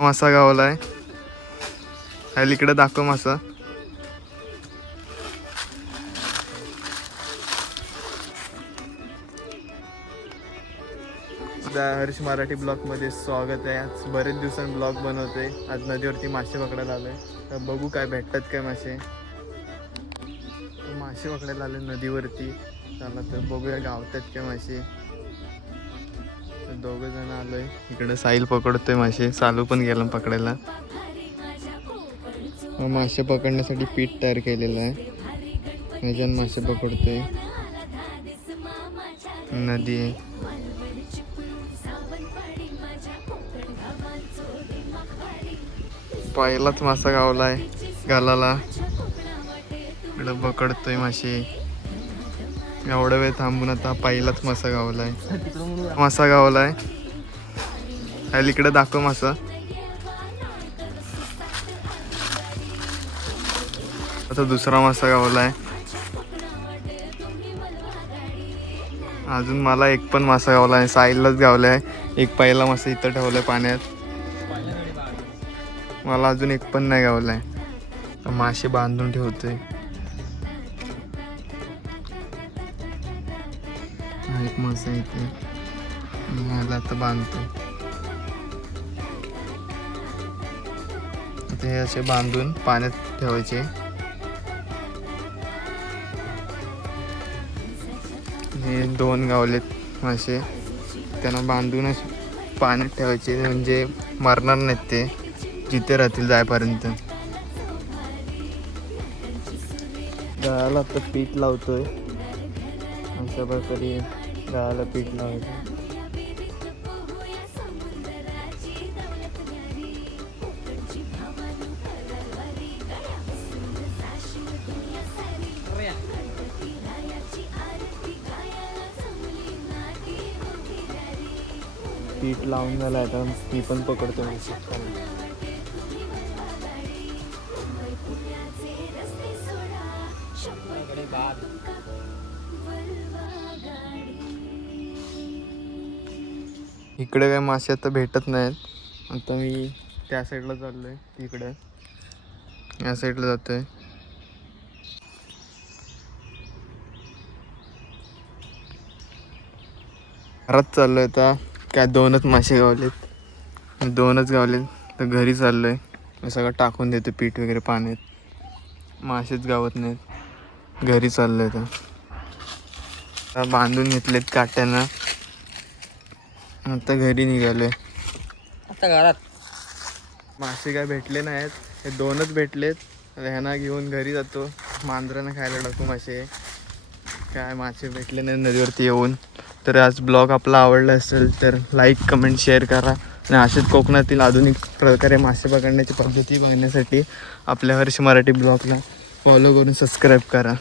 मासा गावलाय. इकडे दाखव मासा. हर्ष मराठी ब्लॉग मध्ये स्वागत आहे. आज बरेच दिवसांनी ब्लॉग बनवतोय. आज नदीवरती मासे पकडायला आलोय. तर बघू काय भेटतात काय मासे. मासे पकडायला आले नदीवरती. चला तर बघूया गावतात काय मासे. दोघं जण आलोय. इकडे साहिल पकडतोय मासे. सालू पण गेला पकडायला. मासे पकडण्यासाठी पीठ तयार केलेलं आहे. ह्याच्यान मासे पकडतोय. नदी आहे. पहिलाच मासा गावलाय गालाला. इकडे पकडतोय मासे. एवढा वेळ थांबून आता पहिलाच मासा गावलाय. मासा गावलाय. इकडे दाखव मासा. आता दुसरा मासा गावलाय. अजून मला एक पण मासा गावलाय. साहिललाच गावलाय. एक पहिला मासा इथं ठेवलाय पाण्यात. मला अजून एक पण नाही गावलाय. मासे बांधून ठेवतोय. एक मासा इथे मला आता बांधतो. हे असे बांधून पाण्यात ठेवायचे. हे दोन गावलेत मासे. त्यांना बांधूनच पाण्यात ठेवायचे म्हणजे मरणार नाहीत ते. जिथे राहतील जायपर्यंत. गळाला आता पीठ लावतोय. अशा प्रकारे गळाला पीठ लावायचं. पीठ लावून झालं. आता मी पण पकडतो. इकडे काय मासे आता भेटत नाहीत. आता मी त्या साईडला चाललोय. तिकडे या साईडला जातोय. घरात चाललोय आता. काय दोनच मासे गावलेत. दोनच गावलेत तर घरी चाललोय. सगळं टाकून देतो पीठ वगैरे पाण्यात. मासेच गावत नाहीत. घरी चाललोय आता. बांधून घेतलेत काट्यानं. आता घरी निघालोय. आता घरात मासे काय भेटले नाहीत. हे दोनच भेटलेत. ह्यांना घेऊन घरी जातो. मांजरांना खायला टाकू मासे. काय मासे भेटले नाही नदीवरती येऊन. तर आज ब्लॉग आपला आवडला असेल तर लाईक कमेंट शेअर करा. आणि असेच कोकणातील आधुनिक प्रकारे मासे पकडण्याची पद्धती बघण्यासाठी आपल्या हर्ष मराठी ब्लॉगला फॉलो करून सबस्क्राईब करा.